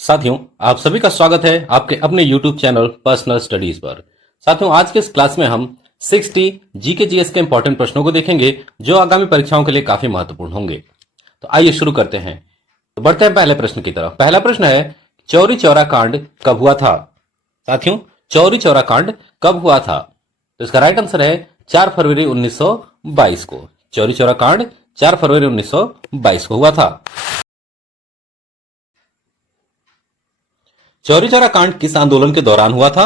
साथियों, आप सभी का स्वागत है आपके अपने YouTube चैनल पर्सनल स्टडीज पर। साथियों, आज के इस क्लास में हम 60 जीके जीएस के इंपॉर्टेंट प्रश्नों को देखेंगे जो आगामी परीक्षाओं के लिए काफी महत्वपूर्ण होंगे। तो आइए शुरू करते हैं। तो बढ़ते हैं पहले प्रश्न की तरफ। पहला प्रश्न है, चौरी चौरा कांड कब हुआ था? साथियों, चौरी चौरा कांड कब हुआ था? तो इसका राइट आंसर है 4 फरवरी 1922 को। चौरी चौरा कांड 4 फरवरी 1922 को हुआ था। चौरी चौरा कांड किस आंदोलन के दौरान हुआ था?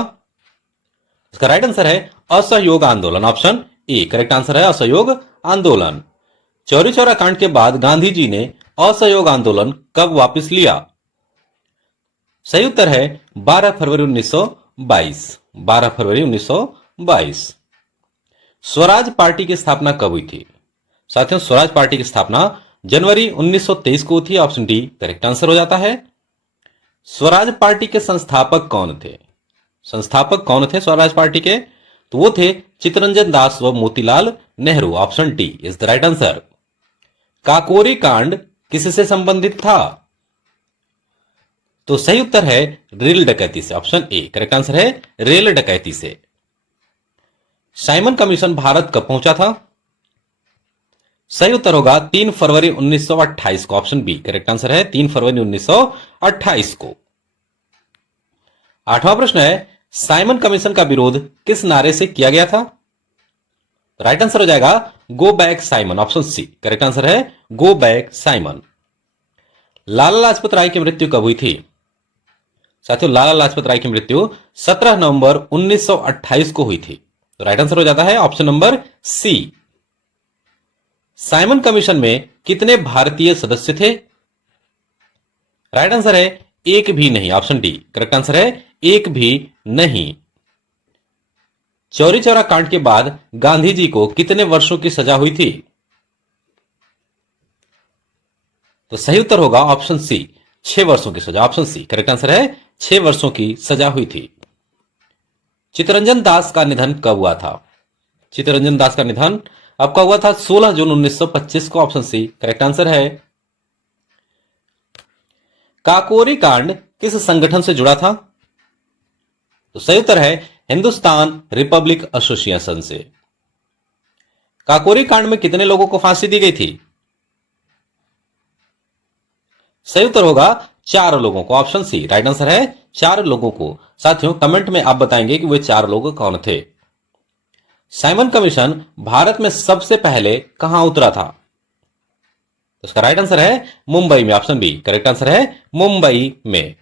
इसका राइट आंसर है असहयोग आंदोलन। ऑप्शन ए करेक्ट आंसर है असहयोग आंदोलन। चौरी चौरा कांड के बाद गांधी जी ने असहयोग आंदोलन कब वापस लिया? सही उत्तर है 12 फरवरी 1922। 12 फरवरी 1922। स्वराज पार्टी की स्थापना कब हुई थी? साथियों, स्वराज पार्टी की स्थापना जनवरी 1923 को थी। ऑप्शन डी करेक्ट आंसर हो जाता है। स्वराज पार्टी के संस्थापक कौन थे? संस्थापक कौन थे स्वराज पार्टी के? तो वो थे चित्तरंजन दास व Motilal Nehru. Option D is the right answer. Kakori कांड किससे संबंधित था? तो सही उत्तर है रेल डकैती से। ऑप्शन ए करेक्ट आंसर है रेल डकैती से। साइमन कमीशन भारत कब पहुंचा था? सही उत्तर होगा 3 फरवरी 1928 को। ऑप्शन बी करेक्ट आंसर है 3 फरवरी 1928 को। आठवां प्रश्न है, साइमन कमीशन का विरोध किस नारे से किया गया था? राइट आंसर हो जाएगा go back Simon. Option C correct answer है go back Simon. Lala Lajpat Rai की मृत्यु कब हुई थी? साथियों, लाला लाजपत राय की मृत्यु 17 नवंबर 1928 को हुई थी। तो राइट आंसर हो जाता है option number C. Simon Commission में कितने भारतीय सदस्य थे? राइट आंसर है एक भी नहीं। ऑप्शन डी करेक्ट आंसर है एक भी नहीं। चौरी चौरा कांड के बाद गांधी जी को कितने वर्षों की सजा हुई थी? तो सही उत्तर होगा ऑप्शन सी 6 वर्षों की सजा। ऑप्शन सी करेक्ट आंसर है 6 वर्षों की सजा हुई थी। चित्तरंजन दास का निधन कब हुआ था? चित्तरंजन दास का निधन आपका हुआ था 16 जून 1925 को। ऑप्शन सी करेक्ट आंसर है। काकोरी कांड किस संगठन से जुड़ा था? तो सही उत्तर है हिंदुस्तान रिपब्लिक एसोसिएशन से। काकोरी कांड में कितने लोगों को फांसी दी गई थी? सही उत्तर होगा 4 लोगों को। ऑप्शन सी राइट आंसर है 4 लोगों को। साथियों, कमेंट में आप बताएंगे कि वे 4 लोग कौन थे। साइमन कमीशन भारत में सबसे पहले कहां उतरा था? तो इसका राइट आंसर है मुंबई में। ऑप्शन बी करेक्ट आंसर है मुंबई में।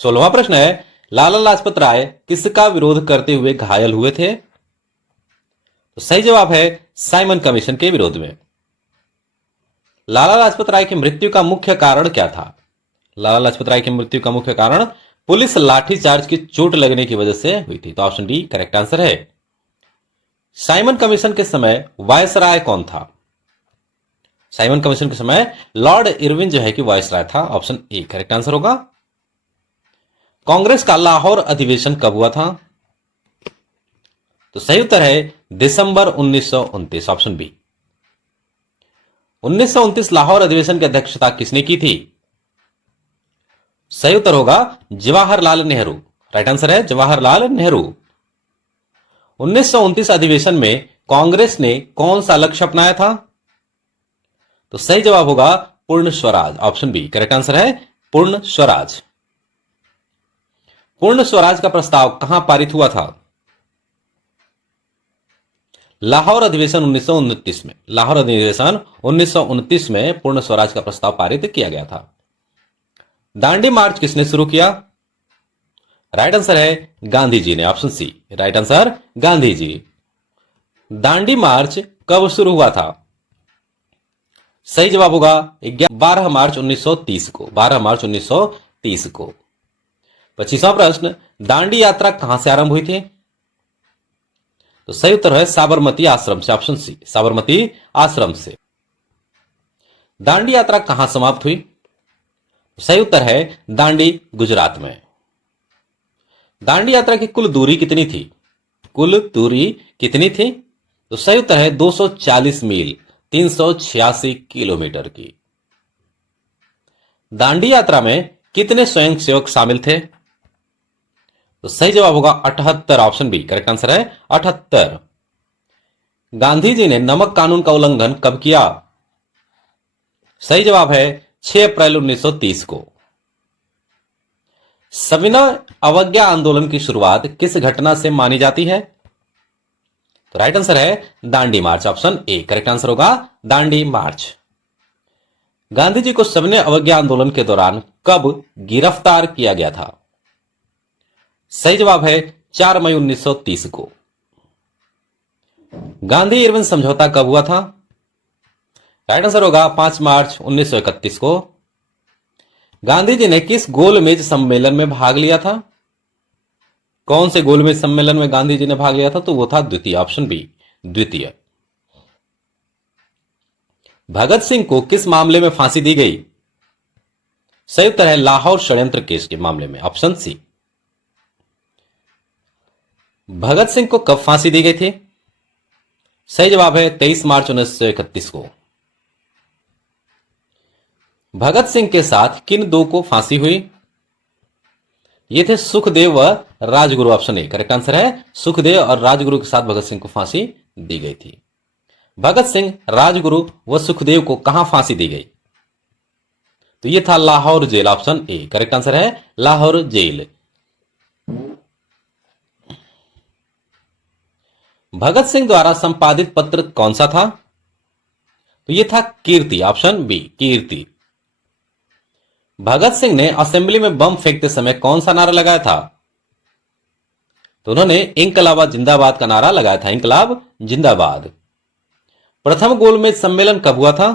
16वां प्रश्न है, लाला लाजपत राय किसका विरोध करते हुए घायल हुए थे? तो सही जवाब है साइमन कमीशन के विरोध में। लाला लाजपत राय की मृत्यु का मुख्य कारण क्या था? लाला लाजपत राय की मृत्यु का मुख्य कारण पुलिस लाठीचार्ज की चोट लगने की वजह से हुई थी। तो ऑप्शन डी करेक्ट आंसर है। साइमन कमीशन के समय वायसराय कौन था? साइमन कमीशन के समय लॉर्ड इरविन जो है कि वायसराय था। ऑप्शन ए करेक्ट आंसर होगा। कांग्रेस का लाहौर अधिवेशन कब हुआ था? तो सही उत्तर है दिसंबर 1929। Option B. 1929 लाहौर अधिवेशन की अध्यक्षता किसने की थी? सही उत्तर होगा जवाहरलाल नेहरू। राइट आंसर है जवाहरलाल नेहरू। 1929 अधिवेशन में कांग्रेस ने कौन सा लक्ष्य अपनाया था? तो सही जवाब होगा Purna Swaraj. Option B correct answer है पूर्ण स्वराज। पूर्ण स्वराज का प्रस्ताव कहां पारित हुआ था? लाहौर अधिवेशन 1929 में। लाहौर अधिवेशन 1929 में पूर्ण स्वराज का प्रस्ताव पारित किया गया था। दांडी मार्च किसने शुरू किया? राइट आंसर है गांधी जी ने। Option C right answer Gandhi ji. Dandi March कब शुरू हुआ था? सही जवाब होगा 12 मार्च 1930 को। 12 मार्च 1930 को। 25वां प्रश्न, दांडी यात्रा कहां से आरंभ हुई थी? तो सही उत्तर है साबरमती आश्रम से। ऑप्शन सी साबरमती आश्रम से। दांडी यात्रा कहां समाप्त हुई? सही उत्तर है दांडी गुजरात में। दांडी यात्रा की कुल दूरी कितनी थी? कुल दूरी कितनी थी? तो सही उत्तर है 240 मील 386 किलोमीटर की। दांडी यात्रा में कितने स्वयंसेवक शामिल थे? तो सही जवाब होगा 78, ऑप्शन बी करेक्ट आंसर है 78। गांधी जी ने नमक कानून का उल्लंघन कब किया? सही जवाब है 6 अप्रैल 1930 को। सविनय अवज्ञा आंदोलन की शुरुआत किस घटना से मानी जाती है? तो राइट आंसर है दांडी मार्च, ऑप्शन ए करेक्ट आंसर होगा दांडी मार्च। गांधी जी को सविनय अवज्ञा आंदोलन के दौरान कब गिरफ्तार किया गया था? सही जवाब है 4 मई 1930 को। गांधी इरविन समझौता कब हुआ था? राइट आंसर होगा 5 मार्च 1931 को। गांधी जी ने किस गोलमेज सम्मेलन में भाग लिया था? कौन से गोलमेज सम्मेलन में गांधी जी ने भाग लिया था? तो वो था द्वितीय, ऑप्शन बी द्वितीय। भगत सिंह को किस मामले में फांसी दी गई? सही उत्तर है लाहौर षड्यंत्र केस के मामले में, ऑप्शन सी। भगत सिंह को कब फांसी दी गई थी? सही जवाब है 23 मार्च 1931 को। भगत सिंह के साथ किन दो को फांसी हुई? ये थे सुखदेव व Rajguru, option A correct answer है सुखदेव और राजगुरु के साथ भगत सिंह को फांसी दी गई थी। भगत सिंह, राजगुरु व सुखदेव को कहां फांसी दी गई? तो ये था Lahore jail, option A correct answer है लाहौर जेल। भगत सिंह द्वारा संपादित पत्र कौन सा था? तो ये था कीर्ति, ऑप्शन बी कीर्ति। भगत सिंह ने असेंबली में बम फेंकते समय कौन सा नारा लगाया था? तो उन्होंने इंकलाब जिंदाबाद का नारा लगाया था, इंकलाब जिंदाबाद। प्रथम गोलमेज सम्मेलन कब हुआ था?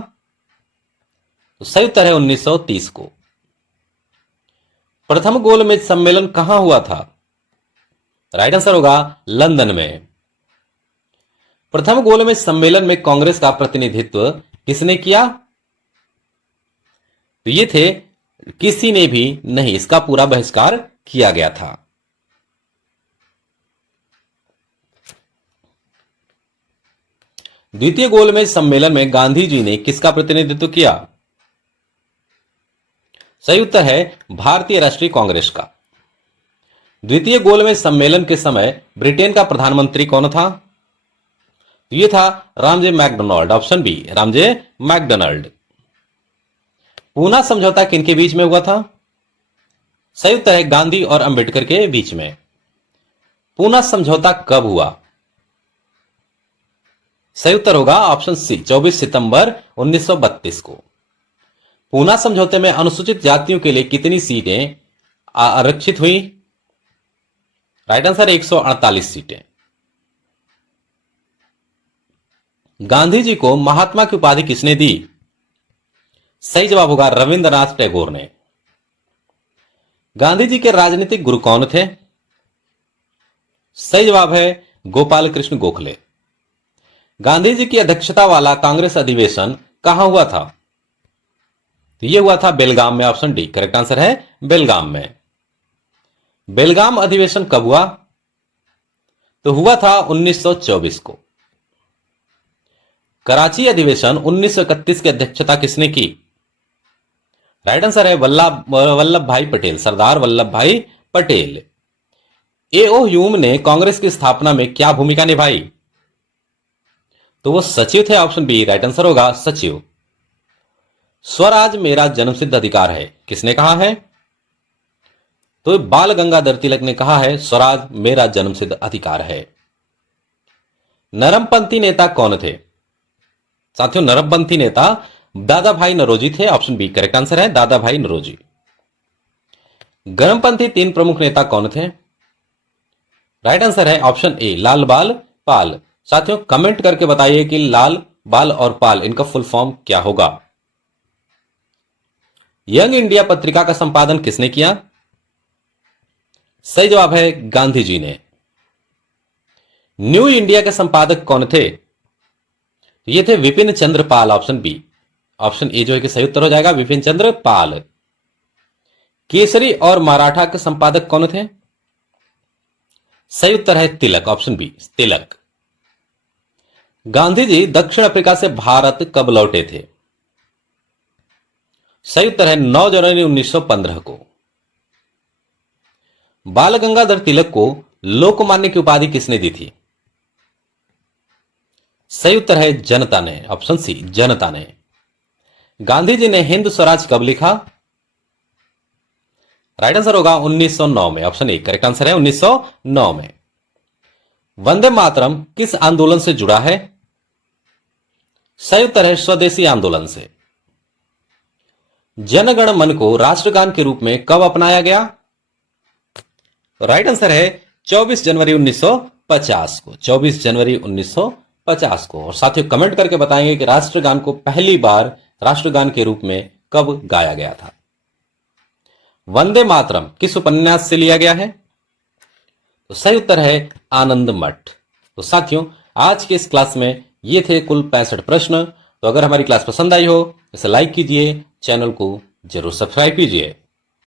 तो सही उत्तर है 1930 को। प्रथम गोलमेज सम्मेलन कहां हुआ था? राइट आंसर होगा लंदन में। प्रथम गोलमेज सम्मेलन में कांग्रेस का प्रतिनिधित्व किसने किया? तो ये थे किसी ने भी नहीं, इसका पूरा बहिष्कार किया गया था। द्वितीय गोलमेज सम्मेलन में गांधी जी ने किसका प्रतिनिधित्व किया? सही उत्तर है भारतीय राष्ट्रीय कांग्रेस का। द्वितीय गोलमेज सम्मेलन के समय ब्रिटेन का प्रधानमंत्री कौन था? ये था Ramsay MacDonald, option B Ramsay MacDonald. Poona समझौता किनके बीच में हुआ था? सही उत्तर है गांधी और अंबेडकर के बीच में। पूना समझौता कब हुआ? सही उत्तर होगा ऑप्शन सी 24 सितंबर 1932 को। पूना समझौते में अनुसूचित जातियों के लिए कितनी सीटें आरक्षित हुई? राइट आंसर 148 सीटें। गांधी जी को महात्मा की उपाधि किसने दी? सही जवाब होगा रविंद्रनाथ टैगोर ने। गांधी जी के राजनीतिक गुरु कौन थे? सही जवाब है गोपाल कृष्ण गोखले। गांधी जी की अध्यक्षता वाला कांग्रेस अधिवेशन कहां हुआ था? तो यह हुआ था बेलगाम में, ऑप्शन डी करेक्ट आंसर है बेलगाम में। बेलगाम अधिवेशन कब हुआ? तो हुआ था 1924 को। कराची अधिवेशन 1931 की अध्यक्षता किसने की? राइट आंसर है वल्लभ भाई पटेल, सरदार वल्लभ भाई पटेल। एओ ह्यूम ने कांग्रेस की स्थापना में क्या भूमिका निभाई? तो वो सचिव थे, ऑप्शन बी राइट आंसर होगा सचिव। स्वराज मेरा जन्मसिद्ध अधिकार है, किसने कहा है? तो बाल गंगाधर तिलक ने कहा है स्वराज मेरा जन्मसिद्ध अधिकार है। नरमपंथी नेता कौन थे? साथियों नरमपंथी नेता दादा भाई नौरोजी थे, ऑप्शन बी करेक्ट आंसर है दादा भाई नौरोजी। गर्मपंथी 3 प्रमुख नेता कौन थे? राइट आंसर है ऑप्शन ए लाल बाल पाल। साथियों कमेंट करके बताइए कि लाल बाल और पाल इनका फुल फॉर्म क्या होगा। यंग इंडिया पत्रिका का संपादन किसने किया? सही जवाब है गांधी जी ने। न्यू इंडिया के संपादक कौन थे? ये थे Vipin Chandra Pal, option B. Option A जो है कि सही उत्तर हो जाएगा विपिन चंद्र पाल। केसरी और मराठा के संपादक कौन थे? सही उत्तर है तिलक, ऑप्शन बी तिलक। गांधी जी दक्षिण अफ्रीका से भारत कब लौटे थे? सही उत्तर है 9 जनवरी 1915 को। बाल गंगाधर तिलक को लोकमान्य की उपाधि किसने दी थी? सही उत्तर है जनता ने, ऑप्शन सी जनता ने। गांधी जी ने हिंद स्वराज कब लिखा? राइट आंसर होगा 1909 में, ऑप्शन ए करेक्ट आंसर है 1909 में। वंदे मातरम किस आंदोलन से जुड़ा है? सही उत्तर है स्वदेशी आंदोलन से। जनगण मन को राष्ट्रगान के रूप में कब अपनाया गया? राइट आंसर है 24 जनवरी 1950 को, 24 जनवरी 1950 को। और साथियों कमेंट करके बताएंगे कि राष्ट्रगान को पहली बार राष्ट्रगान के रूप में कब गाया गया था। वंदे मातरम किस उपन्यास से लिया गया है? तो सही उत्तर है आनंद मठ। तो साथियों आज के इस क्लास में ये थे कुल 65 प्रश्न। तो अगर हमारी क्लास पसंद आई हो इसे लाइक कीजिए, चैनल को जरूर सब्सक्राइब कीजिए।